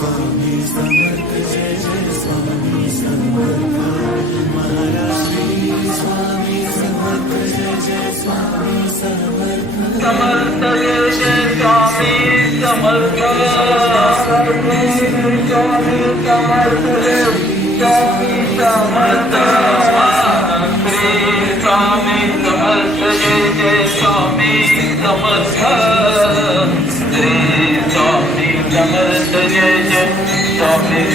Swami Samarth Jai Jai Swami Samarth Maharaj Shri Swami Samarth Jai Jai Swami Samarth Samarth Jai Jai Swami Samarth Swami Samarth Jai Swami Samarth Shri Swami Samarth Jai Jai Swami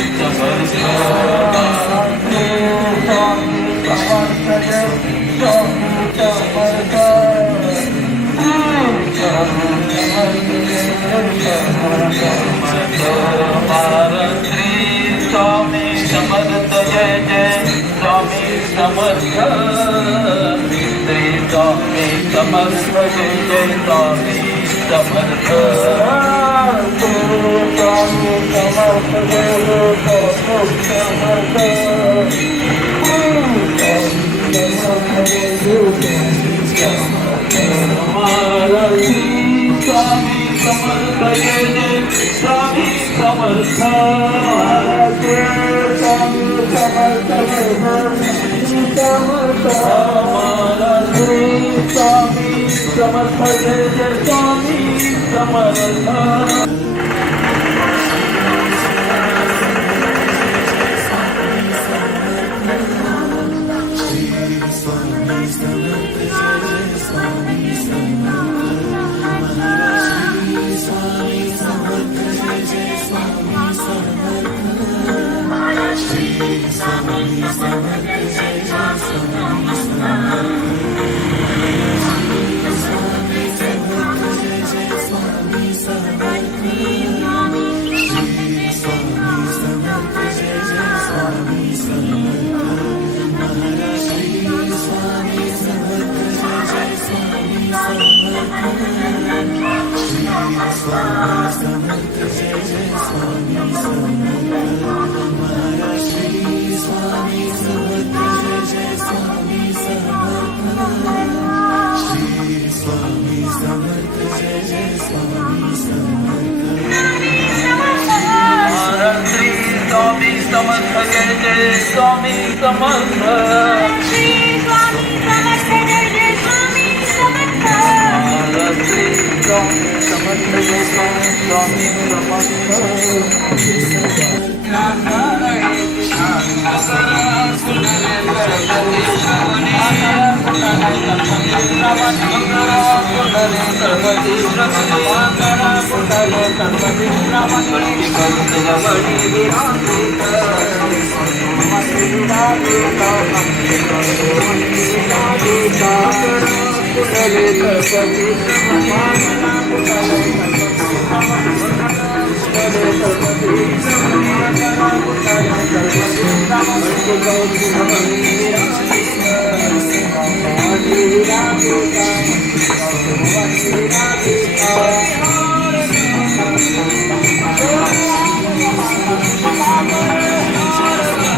Samarth Shri Swami Samarth Jai Jai Swami Samarth Shri Swami Samarth Jai Swami Samarth Shri Swami Samarth Jai Jai Swami Samarth Shri Swami Samarth Jai Jai Swami Samarth Swami Samarth Jai Jai Swami Samarth Jai Jai Swami Samarth Swami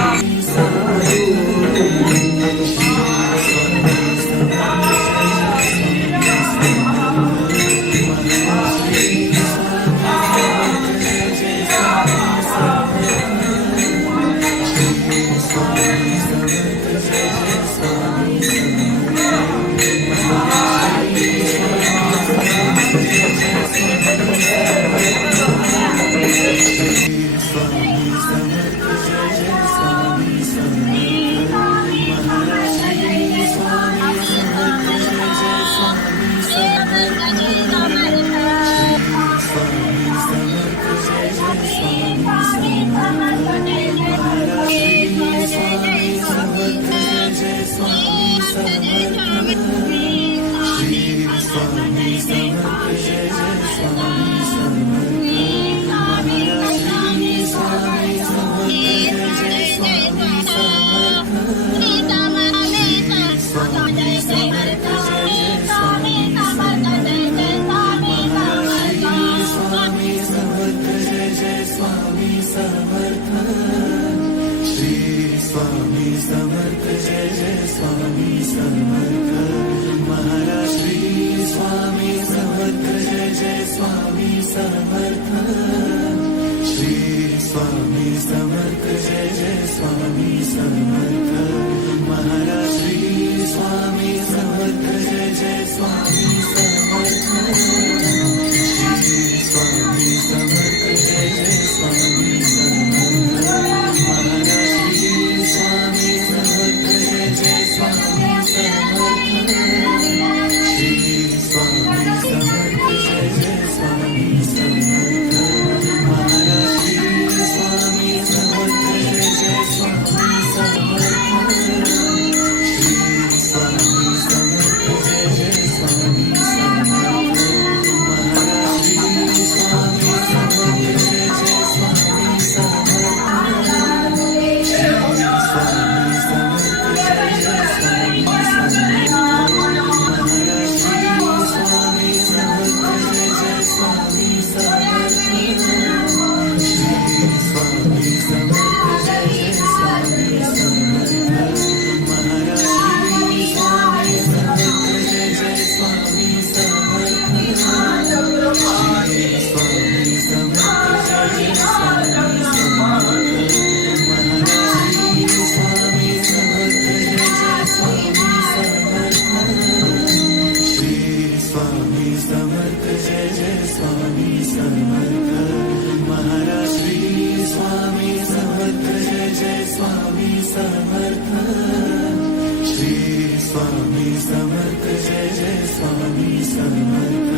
Samarth Jai Swami Samarth Jai Jai Swami Samarth Samarth Jai Jai Swami Samarth Shri Swami Samarth Jai Jai Swami Samarth Shri Swami Samarth Jai Swami Swami Samarth Jai Jai Swami Samarth Maharaj Shri Swami Samarth Jai Jai Swami Samarth Shri Swami Samarth Jai Jai Swami Samarth Maharaj Shri Swami Samarth Jai Jai Swami Samarth Shri Swami Samarth Jai Jai Swami Samarth Maharaj Shri Swami Samarth Jai Jai Swami Samarth Shri Swami Samarth Jai Jai Swami Samarth Maharaj Shri Swami Samarth Jai Jai Swami Samarth Shri Swami Samarth Jai Jai Swami Samarth Maharaj Shri Swami Samarth Jai Jai Swami Samarth Shri Swami Samarth Jai Jai Swami Samarth Maharaj Shri Swami Samarth Jai Jai Swami Samarth Shri Swami Samarth Jai Jai Swami Samarth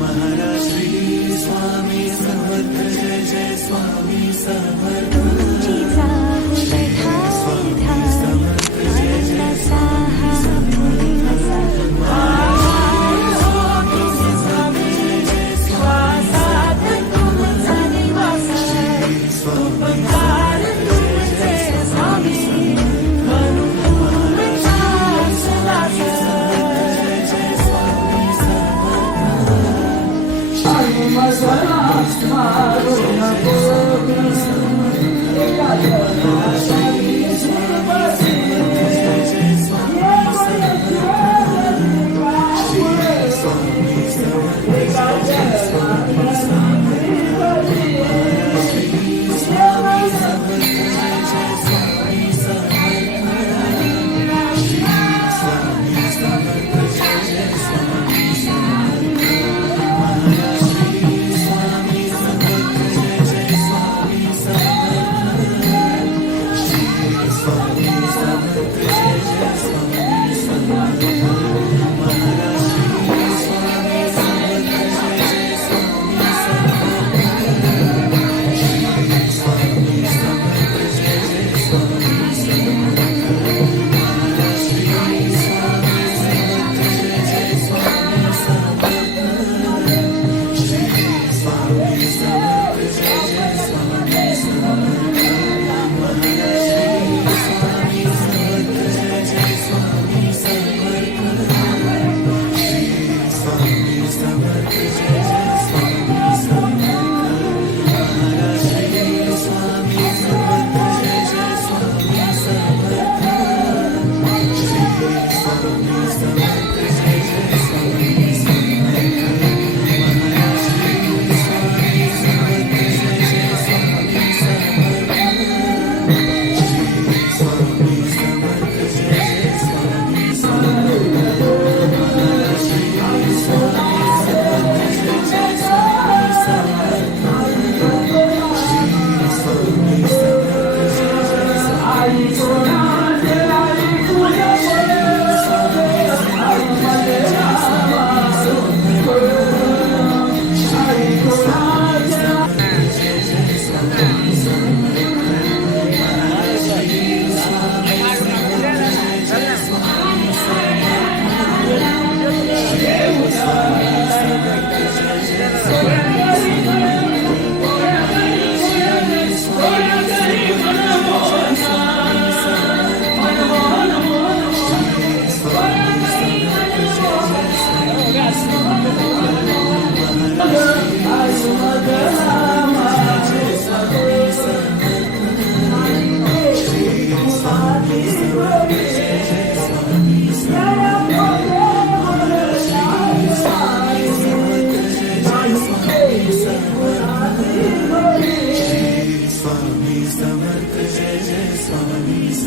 Maharaj Shri Swami Samarth Jai Jai Swami Samarth Shri Swami Samarth Jai Jai Swami Samarth Maharaj Shri Swami Samarth Jai Jai Swami Samarth Shri Swami Samarth Jai Jai Swami Samarth Maharaj Shri Swami Samarth Jai Jai Swami Samarth Shri Swami Samarth Jai Jai Swami Samarth Alma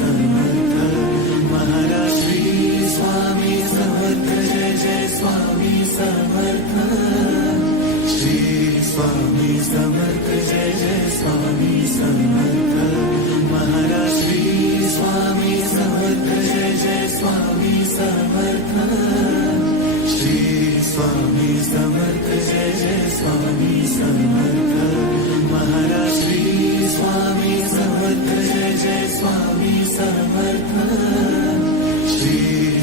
Samarth Maharaj Shri Swami Samarth Jai Jai Swami Samarth Shri Swami Samarth Jai Jai Swami Samarth Maharaj Shri Swami Samarth Jai Jai Swami Samarth Shri Swami Samarth Jai Jai Swami Samarth Maharaj Shri Swami Samarth Jai Jai Swami Samarth Shri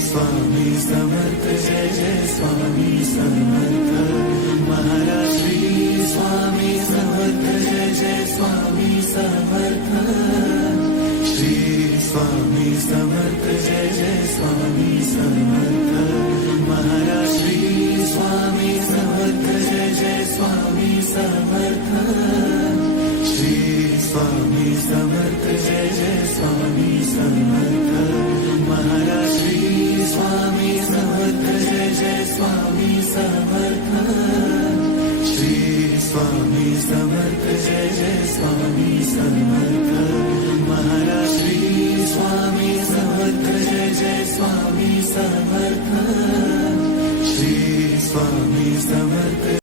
Swami Samarth Jai Jai Swami Samarth Maharaj Shri Swami Samarth Jai Jai Swami Samarth Shri Swami Samarth Jai Jai Swami Samarth Maharaj Shri Swami Samarth Jai Jai Swami Samarth Shri Swami Samarth Jai Jai Swami Samarth Maharaj Shri Swami Samarth Jai Jai Swami Samarth Shri Swami Samarth Jai Jai Swami Samarth Maharaj Shri Swami Samarth Jai Jai Swami Samarth Shri Swami Samarth